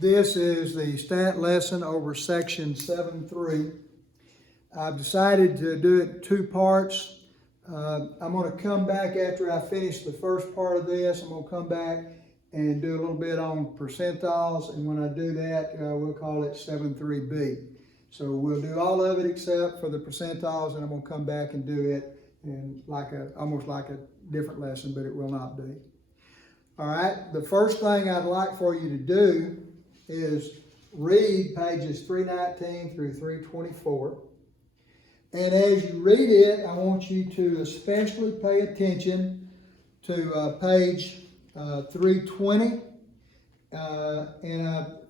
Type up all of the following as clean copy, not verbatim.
This is the stat lesson over section 7.3. I've decided to do it in two parts. I'm going to come back after I finish the first part of this. I'm going to come back and do a little bit on percentiles, and when I do that, we'll call it 7.3b. So we'll do all of it except for the percentiles, and I'm going to come back and do it in almost like a different lesson, but it will not be. All right, the first thing I'd like for you to do is read pages 319 through 324. And as you read it, I want you to especially pay attention to page 320,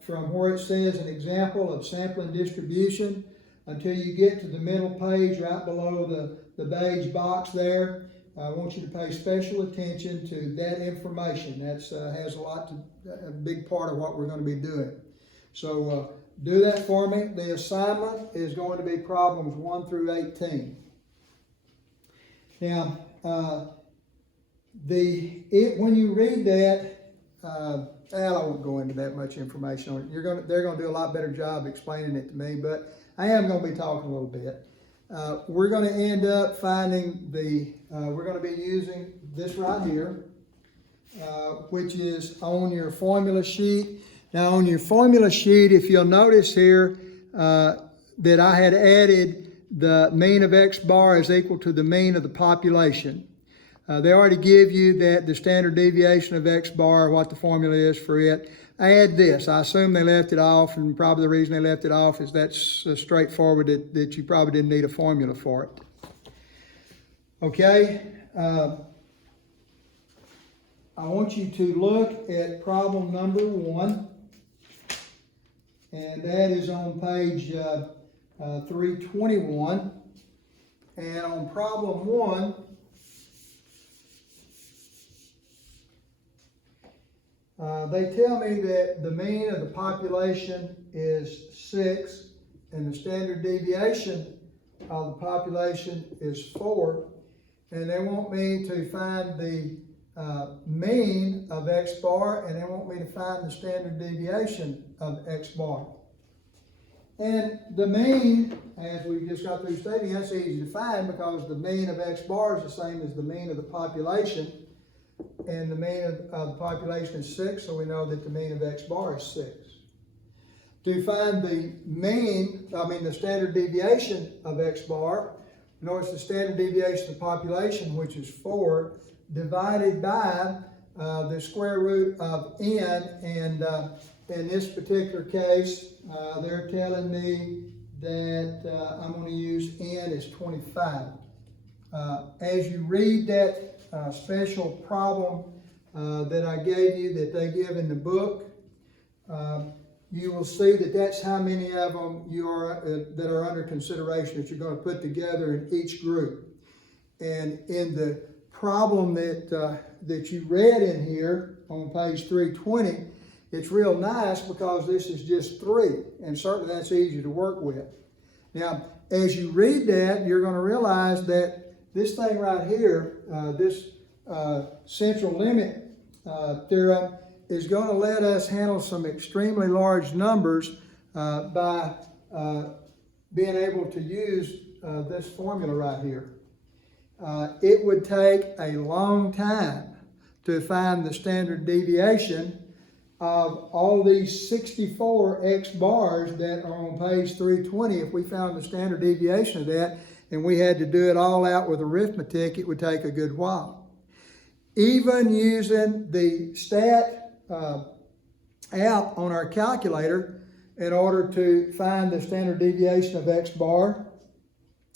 from where it says an example of sampling distribution until you get to the middle page right below the beige box there. I want you to pay special attention to that information. That has a big part of what we're going to be doing. So do that for me. The assignment is going to be problems 1 through 18. Now, when you read that, I won't go into that much information on it. They're going to do a lot better job explaining it to me, but I am going to be talking a little bit. We're going to end up finding we're going to be using this right here, which is on your formula sheet. Now on your formula sheet, if you'll notice here that I had added the mean of X bar is equal to the mean of the population. They already give you that the standard deviation of X bar, what the formula is for it. I add this. I assume they left it off, and probably the reason they left it off is that's straightforward, that you probably didn't need a formula for it. Okay. I want you to look at problem number 1, and that is on page 321. And on problem 1, they tell me that the mean of the population is 6, and the standard deviation of the population is 4, and they want me to find the mean of X bar, and they want me to find the standard deviation of X bar. And the mean, as we just got through stating, that's easy to find because the mean of X bar is the same as the mean of the population. And the mean of the population is 6, so we know that the mean of X bar is 6. To find the standard deviation of X bar, notice the standard deviation of the population, which is 4, divided by the square root of n, and in this particular case, they're telling me that I'm going to use n as 25. As you read that special problem that I gave you, that they give in the book, you will see that that's how many of them that are under consideration that you're going to put together in each group. And in the problem that you read in here on page 320, it's real nice because this is just 3, and certainly that's easy to work with. Now, as you read that, you're going to realize that this thing right here, this central limit theorem, is going to let us handle some extremely large numbers by being able to use this formula right here. It would take a long time to find the standard deviation of all these 64 X bars that are on page 320. If we found the standard deviation of that, and we had to do it all out with arithmetic, it would take a good while. Even using the stat app on our calculator in order to find the standard deviation of X bar,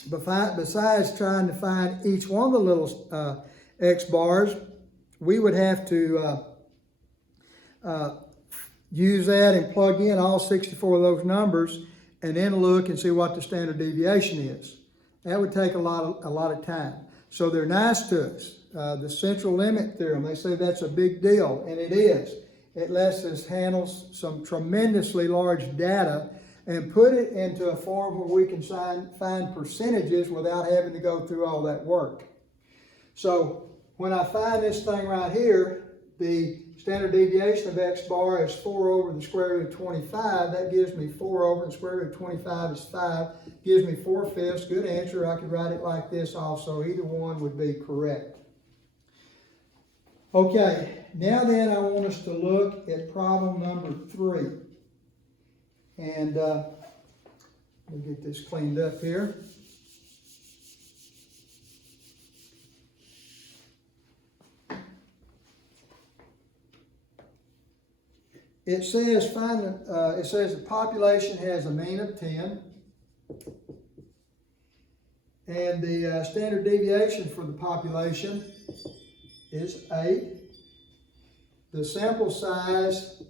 besides trying to find each one of the little X bars, we would have to use that and plug in all 64 of those numbers and then look and see what the standard deviation is. That would take a lot of time. So they're nice to us. The central limit theorem, they say that's a big deal, and it is. It lets us handle some tremendously large data and put it into a form where we can find percentages without having to go through all that work. So when I find this thing right here, the standard deviation of x bar is 4 over the square root of 25. That gives me 4 over the square root of 25 is 5. Gives me 4/5. Good answer. I could write it like this also. Either one would be correct. Okay, now then I want us to look at problem number 3. And we'll get this cleaned up here. It says the population has a mean of 10, and the standard deviation for the population is 8. The sample size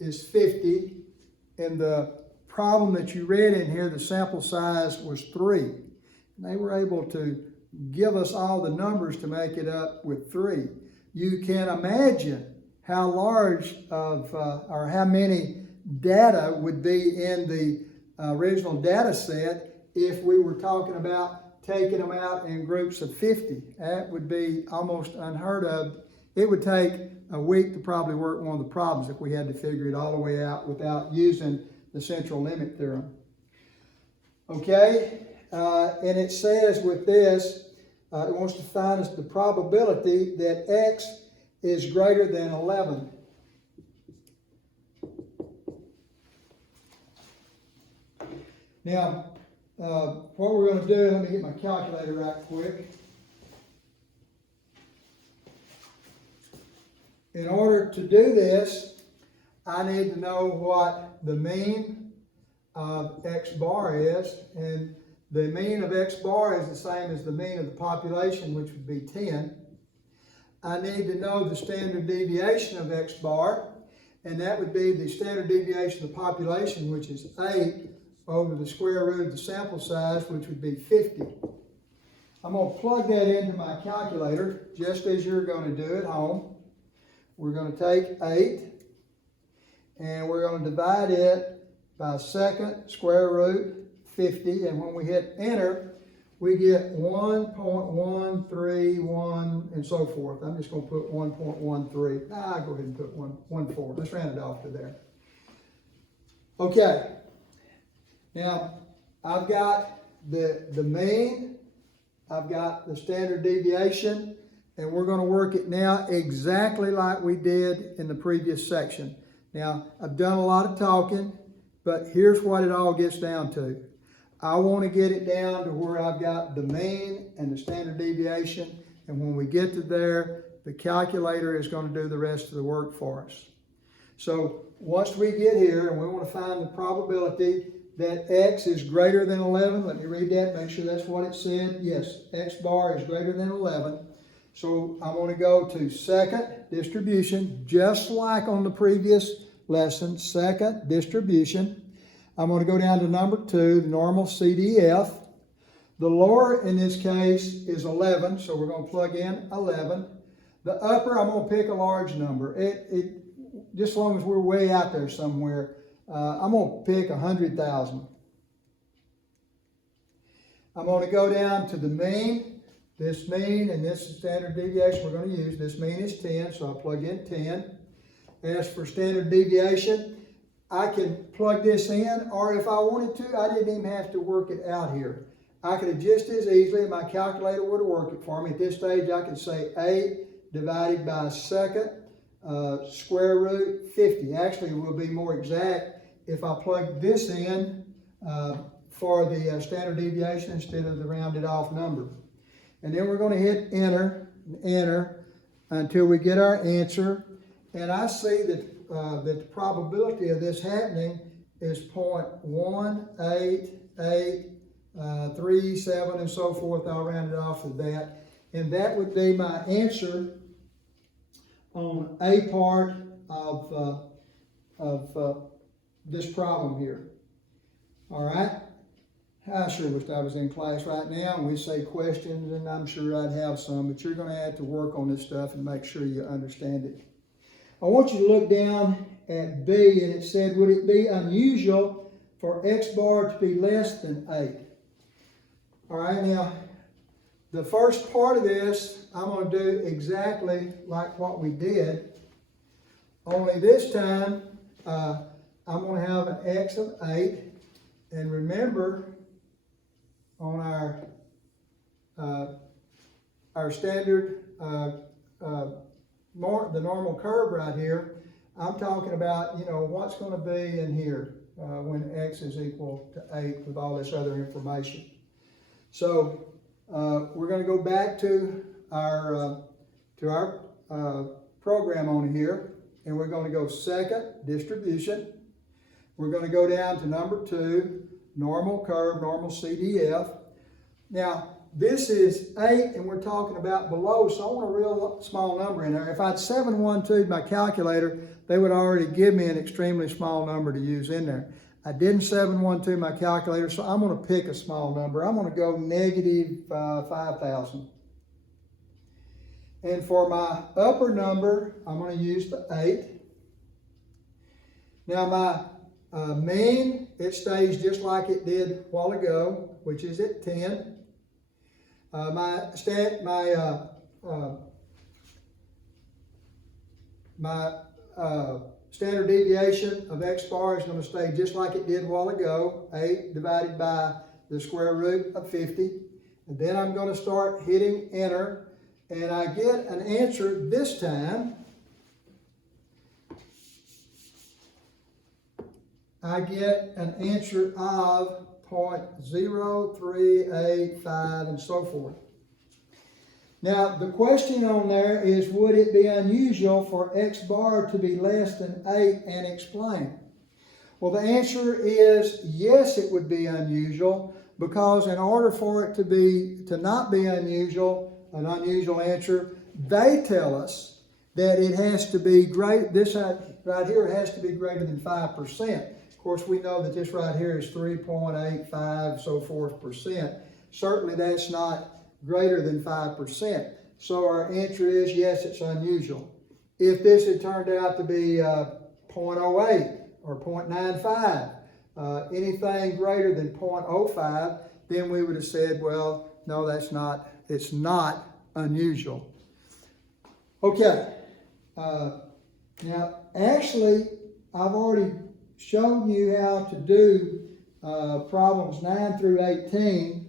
is 50. In the problem that you read in here, the sample size was 3. They were able to give us all the numbers to make it up with 3. You can imagine how large of, or how many data would be in the original data set if we were talking about taking them out in groups of 50. That would be almost unheard of. It would take a week to probably work one of the problems if we had to figure it all the way out without using the central limit theorem. Okay, and it says with this, it wants to find us the probability that x is greater than 11. Now, what we're going to do, let me get my calculator right quick. In order to do this, I need to know what the mean of x bar is, and the mean of x bar is the same as the mean of the population, which would be 10. I need to know the standard deviation of x bar, and that would be the standard deviation of the population, which is 8 over the square root of the sample size, which would be 50. I'm going to plug that into my calculator, just as you're going to do at home. We're going to take 8, and we're going to divide it by second square root 50, and when we hit enter, we get 1.131 and so forth. I'm just going to put 1.13. I'll go ahead and put 1.14. Let's round it off to there. Okay. Now, I've got the mean, I've got the standard deviation, and we're going to work it now exactly like we did in the previous section. Now, I've done a lot of talking, but here's what it all gets down to. I want to get it down to where I've got the mean and the standard deviation, and when we get to there, the calculator is going to do the rest of the work for us. So once we get here and we want to find the probability that x is greater than 11, let me read that, make sure that's what it said. Yes, x bar is greater than 11. So I want to go to second distribution, just like on the previous lesson, second distribution. I'm going to go down to number 2, the normal CDF. The lower in this case is 11, so we're going to plug in 11. The upper, I'm going to pick a large number. Just as long as we're way out there somewhere, I'm going to pick 100,000. I'm going to go down to the mean. This mean and this standard deviation we're going to use. This mean is 10, so I'll plug in 10. As for standard deviation, I can plug this in, or if I wanted to, I didn't even have to work it out here. I could have just as easily, my calculator would have worked it for me. At this stage, I could say 8 divided by second square root 50. Actually, it will be more exact if I plug this in for the standard deviation instead of the rounded off number. And then we're going to hit enter, enter, until we get our answer. And I see that the probability of this happening is 0.18837 and so forth. I'll round it off to that. And that would be my answer on a part of this problem here. All right? I sure wish I was in class right now and we say questions, and I'm sure I'd have some, but you're going to have to work on this stuff and make sure you understand it. I want you to look down at B, and it said, would it be unusual for x bar to be less than 8? All right, now, the first part of this, I'm going to do exactly like what we did. only this time I'm going to have an x of 8. And remember, on our standard, the normal curve right here, I'm talking about, what's going to be in here when x is equal to 8 with all this other information. So we're going to go back to our program on here, and we're going to go second, distribution. We're going to go down to number 2, normal curve, normal CDF. Now, this is 8, and we're talking about below, so I want a real small number in there. If I'd 7.1.2'd my calculator, they would already give me an extremely small number to use in there. I didn't 7.1.2 my calculator, so I'm going to pick a small number. I'm going to go negative 5,000. And for my upper number, I'm going to use the 8. Now my mean, it stays just like it did a while ago, which is at 10. My standard deviation of x bar is going to stay just like it did a while ago, 8 divided by the square root of 50. And then I'm going to start hitting enter, and I get an answer this time. I get an answer of 0.0385 and so forth. Now, the question on there is, would it be unusual for x bar to be less than 8, and explain? Well, the answer is yes, it would be unusual, because in order for it to not be unusual, an unusual answer, they tell us that it has to be great. This right here has to be greater than 5%. Of course, we know that this right here is 3.85, so forth percent. Certainly that's not greater than 5%. So our answer is yes, it's unusual. If this had turned out to be 0.08 or 0.95, anything greater than 0.05, then we would have said, well, no, it's not unusual. Okay. Now, actually, I've already shown you how to do problems 9 through 18,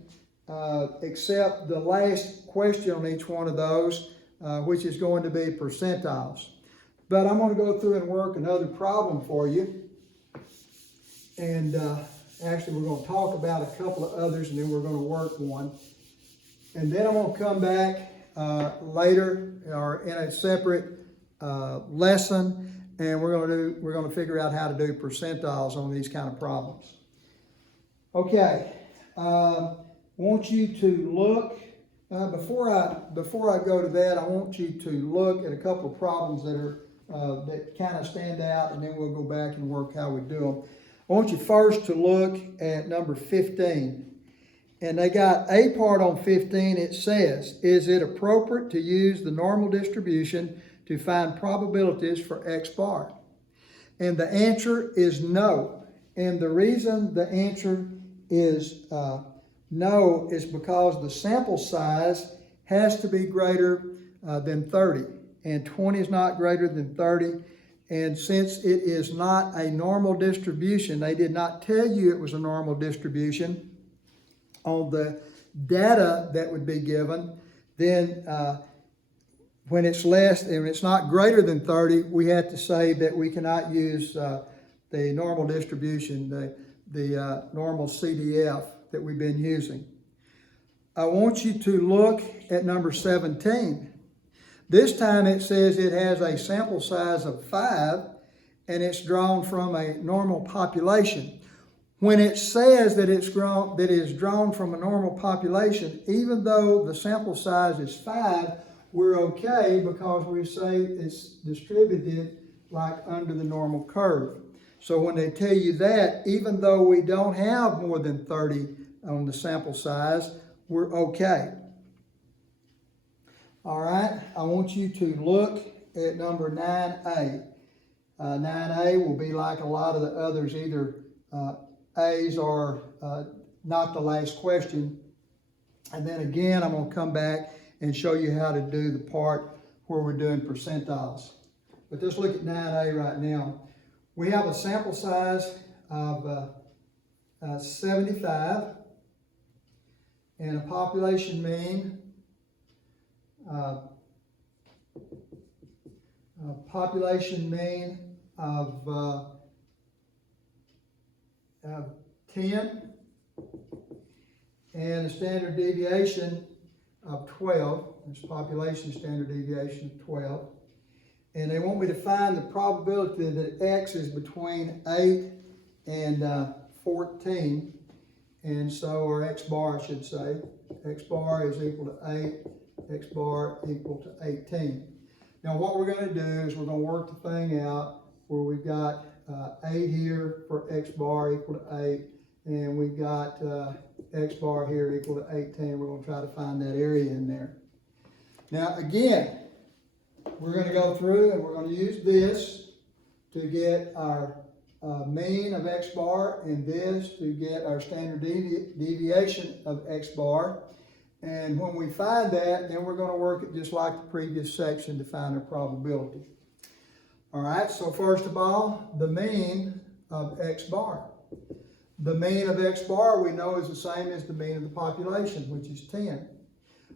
except the last question on each one of those, which is going to be percentiles. But I'm going to go through and work another problem for you. And actually, we're going to talk about a couple of others, and then we're going to work one. And then I'm going to come back later or in a separate lesson, and we're going to figure out how to do percentiles on these kind of problems. Okay, want you to look before I go to that. I want you to look at a couple of problems that kind of stand out, and then we'll go back and work how we do them. I want you first to look at number 15. And they got a part on 15. It says, is it appropriate to use the normal distribution to find probabilities for x bar? And the answer is no. And the reason the answer is no is because the sample size has to be greater than 30. And 20 is not greater than 30. And since it is not a normal distribution, they did not tell you it was a normal distribution on the data that would be given, then when it's less and it's not greater than 30, we have to say that we cannot use the normal distribution, the normal CDF that we've been using. I want you to look at number 17. This time it says it has a sample size of 5 and it's drawn from a normal population. When it says that it is drawn from a normal population, even though the sample size is 5, we're okay because we say it's distributed like under the normal curve. So when they tell you that, even though we don't have more than 30 on the sample size, we're okay. All right, I want you to look at number 9A. 9A will be like a lot of the others, either A's are not the last question. And then again, I'm going to come back and show you how to do the part where we're doing percentiles. But let's look at 9A right now. We have a sample size of 75 and a population mean of 10 and a standard deviation of 12. This population standard deviation of 12. And they want me to find the probability that X is between 8 and 14. And so, or X bar I should say. X bar is equal to 8, X bar equal to 18. Now what we're going to do is we're going to work the thing out where we've got 8 here for X bar equal to 8, and we've got X bar here equal to 18. We're going to try to find that area in there. Now again, we're going to go through and we're going to use this to get our mean of X bar and this to get our standard deviation of X bar. And when we find that, then we're going to work it just like the previous section to find our probability. All right, so first of all, the mean of X bar. The mean of X bar we know is the same as the mean of the population, which is 10.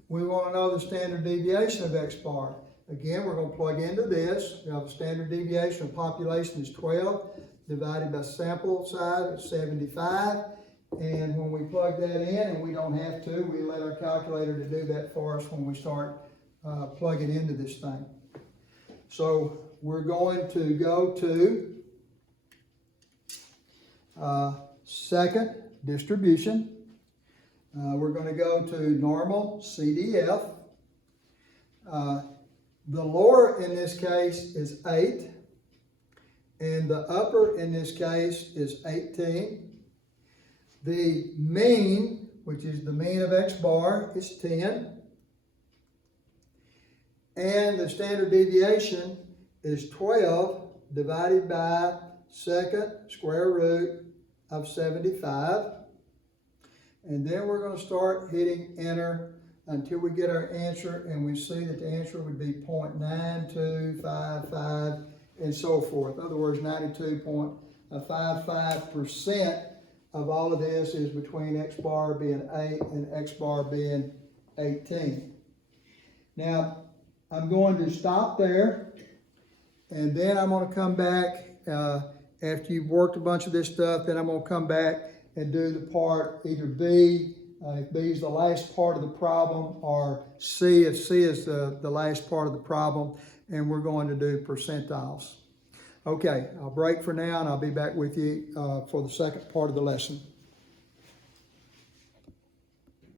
We want to know the standard deviation of X bar. Again, we're going to plug into this. We have a standard deviation of population is 12 divided by sample size is 75. And when we plug that in, and we don't have to, we let our calculator to do that for us when we start plugging into this thing. So we're going to go to second distribution. We're going to go to normal CDF. The lower in this case is 8, and the upper in this case is 18. The mean, which is the mean of X bar, is 10. And the standard deviation is 12 divided by second square root of 75. And then we're going to start hitting enter until we get our answer, and we see that the answer would be 0.9255 and so forth. In other words, 92.55% of all of this is between X bar being 8 and X bar being 18. Now, I'm going to stop there, and then I'm going to come back after you've worked a bunch of this stuff. Then I'm going to come back and do the part either B, if B is the last part of the problem, or C, if C is the last part of the problem, and we're going to do percentiles. Okay, I'll break for now, and I'll be back with you for the second part of the lesson.